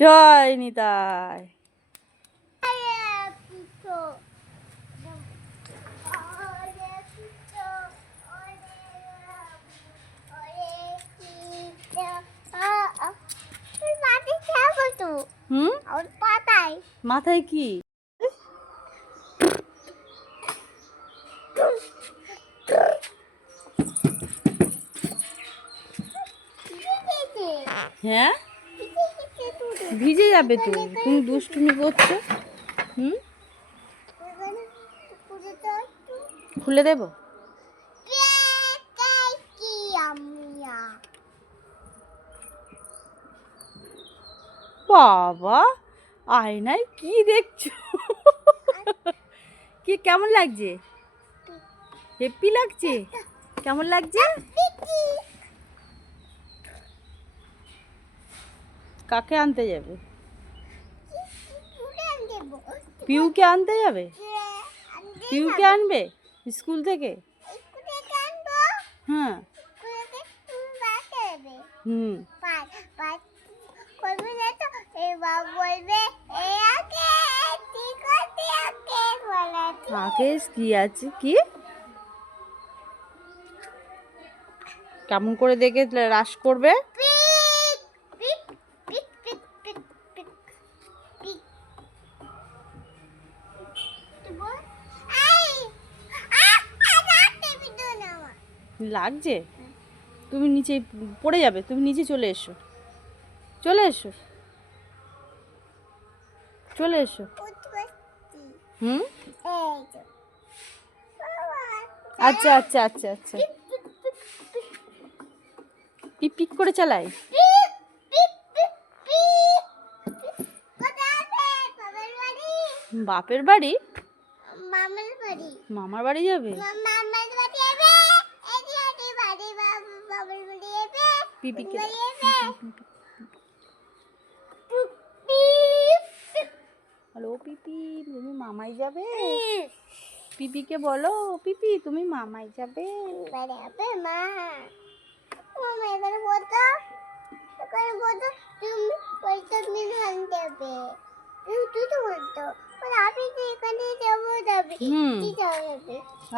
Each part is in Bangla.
জয় নিতাই। মাথায় কি? হ্যাঁ, ভিজে যাবে তো। তুমি দুষ্টুমি করছো। খুলে দেবো? বাবা, আয়নায় কি দেখছো? কি কেমন লাগছে? হেপি লাগছে? কেমন লাগছে? কাকে আনতে যাবে? পিউকে আনতে যাবে? পিউকে আনবে স্কুল থেকে? হ্যাঁ। হুম। আকেশ কি আছে? কি কেমন করে দেখে রাস করবে? লাগছে? তুমি নিচে পড়ে যাবে, তুমি নিচে চলে এসো, চলে এসো, চলে এসো। হুম, আচ্ছা আচ্ছা আচ্ছা আচ্ছা। পিক পিক করে চালাই। বাপের বাড়ি? মামার বাড়ি যাবে? পিপিকে হ্যালো পিপি, তুমি মামাই যাবে? পিপিকে বলো, পিপি তুমি মামাই যাবে?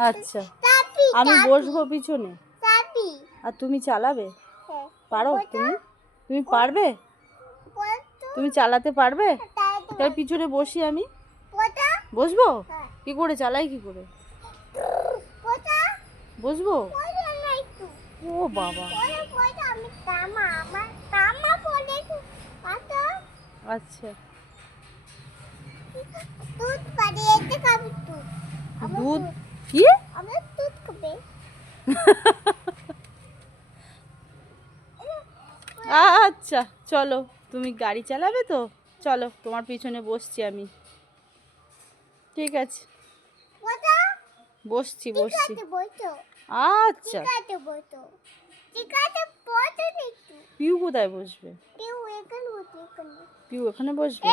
আচ্ছা, আমি বসবো পিছনে আর তুমি চালাবে? পারো তুমি? তুমি পারবে? তুমি চালাতে পারবে? তাই পিছনে বসি আমি। বসবো? কি করে চালাই? কি করে বসবো? ও বাবা, আচ্ছা। দুধ কি? আচ্ছা চলো, তুমি গাড়ি চালাবে তো? চলো, তোমার পিছনে বসছি আমি। ঠিক আছে, বসছি বসছি। আচ্ছা, পিউ কোথায় বসবে? পিউ এখানে বসবে?